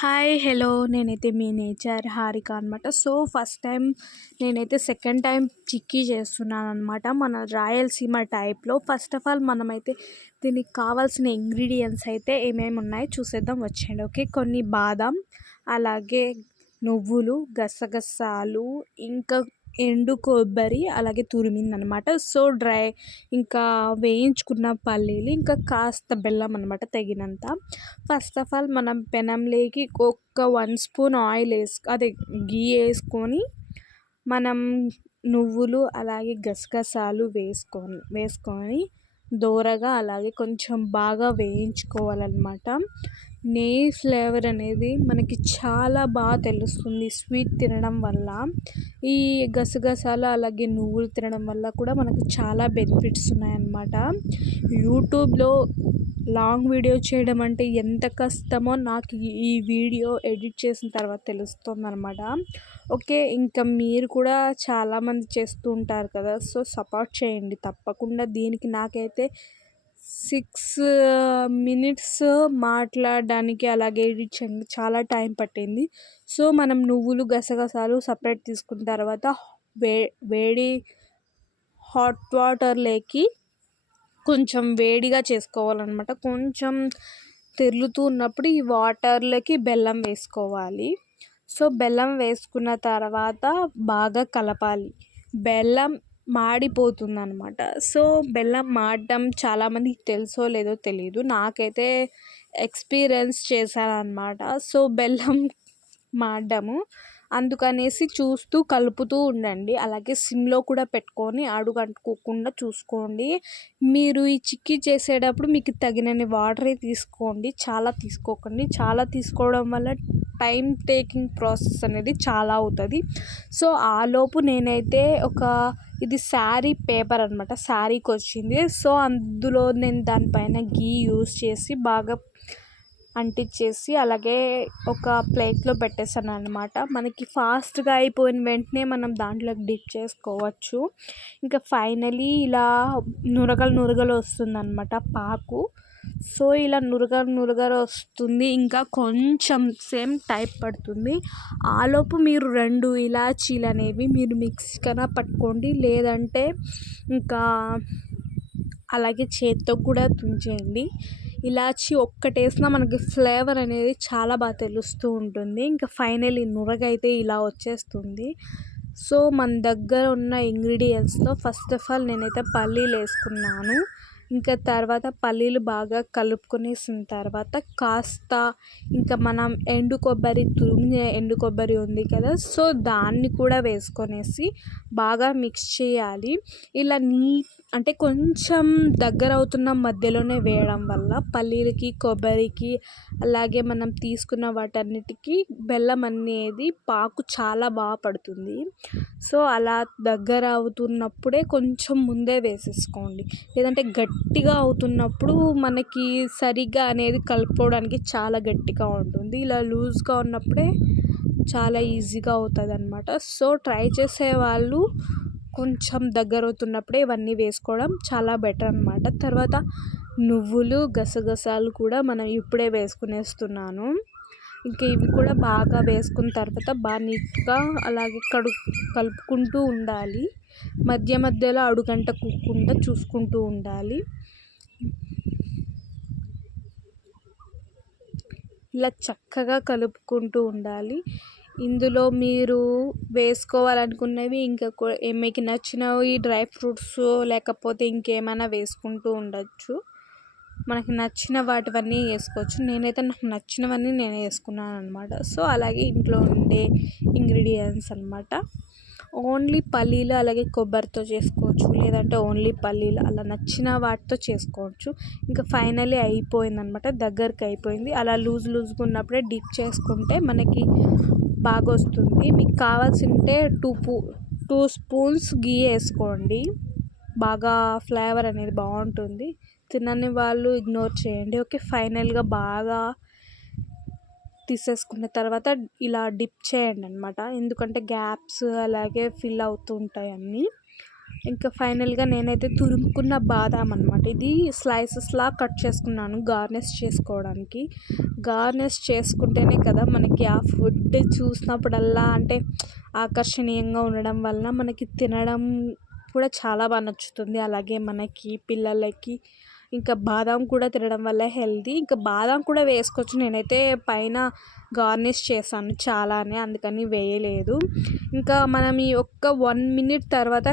Hi hello నేనైతే మీ nature Harika అనమాట. So first time నేనైతే సెకండ్ టైం చిక్కీ చేస్తున్నాను అనమాట మన రాయలసీమ టైప్లో. ఫస్ట్ ఆఫ్ ఆల్ మనమైతే దీనికి కావాల్సిన ఇంగ్రీడియంట్స్ అయితే ఏమేమి ఉన్నాయో చూసేద్దాం వచ్చేయండి. ఓకే, కొన్ని బాదం, అలాగే నువ్వులు, గసగసాలు, ఇంకా ఎండు కొబ్బరి, అలాగే తురిమిందనమాట. సో ఇంకా వేయించుకున్న పల్లీలు, ఇంకా కాస్త బెల్లం అనమాట తగినంత. ఫస్ట్ ఆఫ్ ఆల్ మనం పెనంలోకి ఒక 1 స్పూన్ ఆయిల్ అదే గీ వేసుకొని మనం నువ్వులు అలాగే గసగసాలు వేసుకొని దోరగా అలాగే కొంచెం బాగా వేయించుకోవాలన్నమాట. నెయ్యి ఫ్లేవర్ అనేది మనకి చాలా బాగా తెలుస్తుంది స్వీట్ తినడం వల్ల. ఈ గసగసాలు అలాగే నువ్వులు తినడం వల్ల కూడా మనకు చాలా బెనిఫిట్స్ ఉన్నాయన్నమాట. యూట్యూబ్లో లాంగ్ వీడియో చేయడం అంటే ఎంత కష్టమో నాకు ఈ వీడియో ఎడిట్ చేసిన తర్వాత తెలుస్తుంది అనమాట. ఓకే, ఇంకా మీరు కూడా చాలామంది చేస్తూ ఉంటారు కదా, సో సపోర్ట్ చేయండి తప్పకుండా. దీనికి నాకైతే 6 మినిట్స్ మాట్లాడడానికి అలాగే ఎడిట్ చేయడానికి చాలా టైం పట్టింది. సో మనం నువ్వులు గసగసాలు సపరేట్ తీసుకున్న తర్వాత వేడి హాట్ వాటర్లోకి కొంచెం వేడిగా చేసుకోవాలన్నమాట. కొంచెం తెరులుతూ ఉన్నప్పుడు ఈ వాటర్లోకి బెల్లం వేసుకోవాలి. సో బెల్లం వేసుకున్న తర్వాత బాగా కలపాలి. బెల్లం మాడిపోతుందన్నమాట. సో బెల్లం మాడడం చాలామందికి తెలుసో లేదో తెలియదు, నాకైతే ఎక్స్పీరియన్స్ చేశానన్నమాట. సో బెల్లం మాడము అందుకనేసి చూస్తూ కలుపుతూ ఉండండి. అలాగే సిమ్లో కూడా పెట్టుకొని అడుగంటుకోకుండా చూసుకోండి. మీరు ఈ చిక్కీ చేసేటప్పుడు మీకు తగినన్ని వాటరే తీసుకోండి, చాలా తీసుకోకండి. చాలా తీసుకోవడం వల్ల టైం టేకింగ్ ప్రాసెస్ అనేది చాలా అవుతుంది. సో ఆలోపు నేనైతే ఇది శారీ పేపర్ అనమాట, శారీకి వచ్చింది. సో అందులో నేను దానిపైన గీ యూస్ చేసి బాగా అంటించేసి అలాగే ఒక ప్లేట్లో పెట్టేసాను అనమాట. మనకి ఫాస్ట్గా అయిపోయిన వెంటనే మనం దాంట్లోకి డిప్ చేసుకోవచ్చు. ఇంకా ఫైనలీ ఇలా నురగలు వస్తుందన్నమాట పాకు. సో ఇలా నురగలు వస్తుంది, ఇంకా కొంచెం సేమ్ టైప్ పడుతుంది. ఆలోపు మీరు 2 ఇలాచీలు అనేవి మీరు మిక్సీకైనా పట్టుకోండి, లేదంటే ఇంకా అలాగే చేత్తో కూడా తుంచేయండి. ఇలాచి ఒక్కటేసినా మనకి ఫ్లేవర్ అనేది చాలా బాగా తెలుస్తూ ఉంటుంది. ఇంకా ఫైనల్లీ నురగైతే ఇలా వచ్చేస్తుంది. సో మన దగ్గర ఉన్న ఇంగ్రీడియంట్స్తో ఫస్ట్ ఆఫ్ ఆల్ నేనైతే పల్లీలు వేసుకున్నాను. ఇంకా తర్వాత పల్లీలు బాగా కలుపుకొనేసిన తర్వాత కాస్త ఇంకా మనం తురిమిన ఎండు కొబ్బరి ఉంది కదా, సో దాన్ని కూడా వేసుకొనేసి బాగా మిక్స్ చేయాలి. ఇలా అంటే కొంచెం దగ్గర అవుతున్న మధ్యలోనే వేయడం వల్ల పల్లీలకి కొబ్బరికి అలాగే మనం తీసుకున్న వాటన్నిటికీ బెల్లం అనేది పాకు చాలా బాగా పడుతుంది. సో అలా దగ్గర అవుతున్నప్పుడే కొంచెం ముందే వేసేసుకోండి, లేదంటే గట్టిగా అవుతున్నప్పుడు మనకి సరిగ్గా అనేది కలుపుకోవడానికి చాలా గట్టిగా ఉంటుంది. ఇలా లూజ్గా ఉన్నప్పుడే చాలా ఈజీగా అవుతుంది అనమాట. సో ట్రై చేసేవాళ్ళు కొంచెం దగ్గర అవుతున్నప్పుడే ఇవన్నీ వేసుకోవడం చాలా బెటర్ అనమాట. తర్వాత నువ్వులు గసగసాలు కూడా మనం ఇప్పుడే వేసుకునేస్తున్నాను. ఇంకా ఇవి కూడా బాగా వేసుకున్న తర్వాత బాగా నీట్గా అలాగే కలుపుకుంటూ ఉండాలి. మధ్య మధ్యలో అడుగంటకుండా చూసుకుంటూ ఉండాలి. ఇలా చక్కగా కలుపుకుంటూ ఉండాలి. ఇందులో మీరు వేసుకోవాలనుకున్నవి ఇంకా మీకు నచ్చినవి డ్రై ఫ్రూట్స్ లేకపోతే ఇంకేమైనా వేసుకుంటూ ఉండొచ్చు. మనకి నచ్చిన వాటివన్నీ వేసుకోవచ్చు. నేనైతే నాకు నచ్చినవన్నీ నేను వేసుకున్నాను అనమాట. సో అలాగే ఇంట్లో ఉండే ఇంగ్రీడియంట్స్ అనమాట. ఓన్లీ పల్లీలు అలాగే కొబ్బరితో చేసుకోవచ్చు, లేదంటే ఓన్లీ పల్లీలు అలా నచ్చిన వాటితో చేసుకోవచ్చు. ఇంకా ఫైనల్లీ అయిపోయిందనమాట, దగ్గరికి అయిపోయింది. అలా లూజ్గా ఉన్నప్పుడే డిప్ చేసుకుంటే మనకి బాగా వస్తుంది. మీకు కావాల్సింటే 2 స్పూన్స్ గీ వేసుకోండి, బాగా ఫ్లేవర్ అనేది బాగుంటుంది. తినని వాళ్ళు ఇగ్నోర్ చేయండి. ఓకే, ఫైనల్గా బాగా తీసేసుకున్న తర్వాత ఇలా డిప్ చేయండి అనమాట, ఎందుకంటే గ్యాప్స్ అలాగే ఫిల్ అవుతూ ఉంటాయి అన్నీ. ఇంకా ఫైనల్గా నేనైతే తురుముకున్న బాదాం అనమాట, ఇది స్లైసెస్లా కట్ చేసుకున్నాను గార్నిష్ చేసుకోవడానికి. గార్నిష్ చేసుకుంటేనే కదా మనకి ఆ ఫుడ్ చూసినప్పుడల్లా అంటే ఆకర్షణీయంగా ఉండడం వలన మనకి తినడం కూడా చాలా బాగా నచ్చుతుంది. అలాగే మనకి పిల్లలకి ఇంకా బాదాం కూడా తినడం వల్ల హెల్తీ, ఇంకా బాదాం కూడా వేసుకోవచ్చు. నేనైతే పైన గార్నిష్ చేశాను చాలానే, అందుకని వేయలేదు. ఇంకా మనం ఈ ఒక్క 1 మినిట్ తర్వాత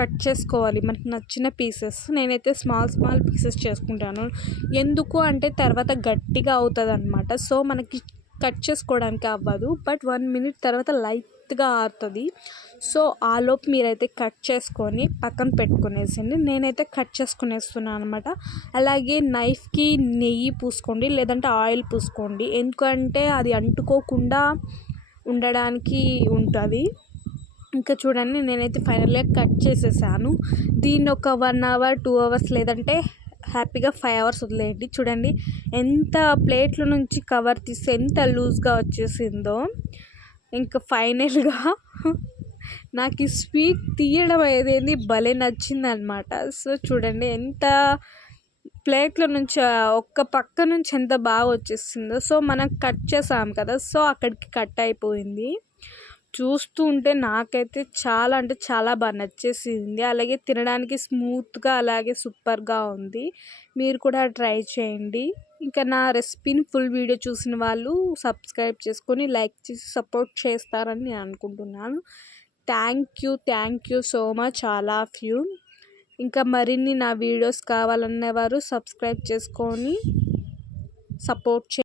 కట్ చేసుకోవాలి మనకు నచ్చిన పీసెస్. నేనైతే స్మాల్ పీసెస్ చేసుకుంటాను, ఎందుకు అంటే తర్వాత గట్టిగా అవుతుంది అనమాట. సో మనకి కట్ చేసుకోవడానికి అవ్వదు, బట్ 1 మినిట్ తర్వాత లైట్గా ఆరుతుంది. సో ఆలోపు మీరైతే కట్ చేసుకొని పక్కన పెట్టుకునేసండి. నేనైతే కట్ చేసుకునేస్తున్నాను అనమాట. అలాగే నైఫ్కి నెయ్యి పూసుకోండి, లేదంటే ఆయిల్ పూసుకోండి, ఎందుకంటే అది అంటుకోకుండా ఉండడానికి ఉంటుంది. ఇంకా చూడండి నేనైతే ఫైనల్గా కట్ చేసేసాను. దీన్ని ఒక 1 అవర్ 2 అవర్స్ లేదంటే హ్యాపీగా 5 అవర్స్ వదిలేయండి. చూడండి ఎంత ప్లేట్ల నుంచి కవర్ తీస్తే ఎంత లూజ్గా వచ్చేసిందో. ఇంకా ఫైనల్గా నాకు ఈ స్వీట్ తీయడం అనేది భలే నచ్చిందనమాట. సో చూడండి ఎంత ప్లేట్లో నుంచి ఒక్క పక్క నుంచి ఎంత బాగా వచ్చేసిందో. సో మనం కట్ చేసాం కదా, సో అక్కడికి కట్ అయిపోయింది. చూస్తూ ఉంటే నాకైతే చాలా అంటే చాలా బాగా నచ్చేసింది. అలాగే తినడానికి స్మూత్గా అలాగే సూపర్గా ఉంది. మీరు కూడా ట్రై చేయండి. ఇంకా నా రెసిపీని ఫుల్ వీడియో చూసిన వాళ్ళు సబ్స్క్రైబ్ చేసుకొని లైక్ చేసి సపోర్ట్ చేస్తారని నేను అనుకుంటున్నాను. Thank you so much all of you. ఇంకా మరిన్ని నా వీడియోస్ కావాలనేవారు సబ్స్క్రైబ్ చేసుకొని సపోర్ట్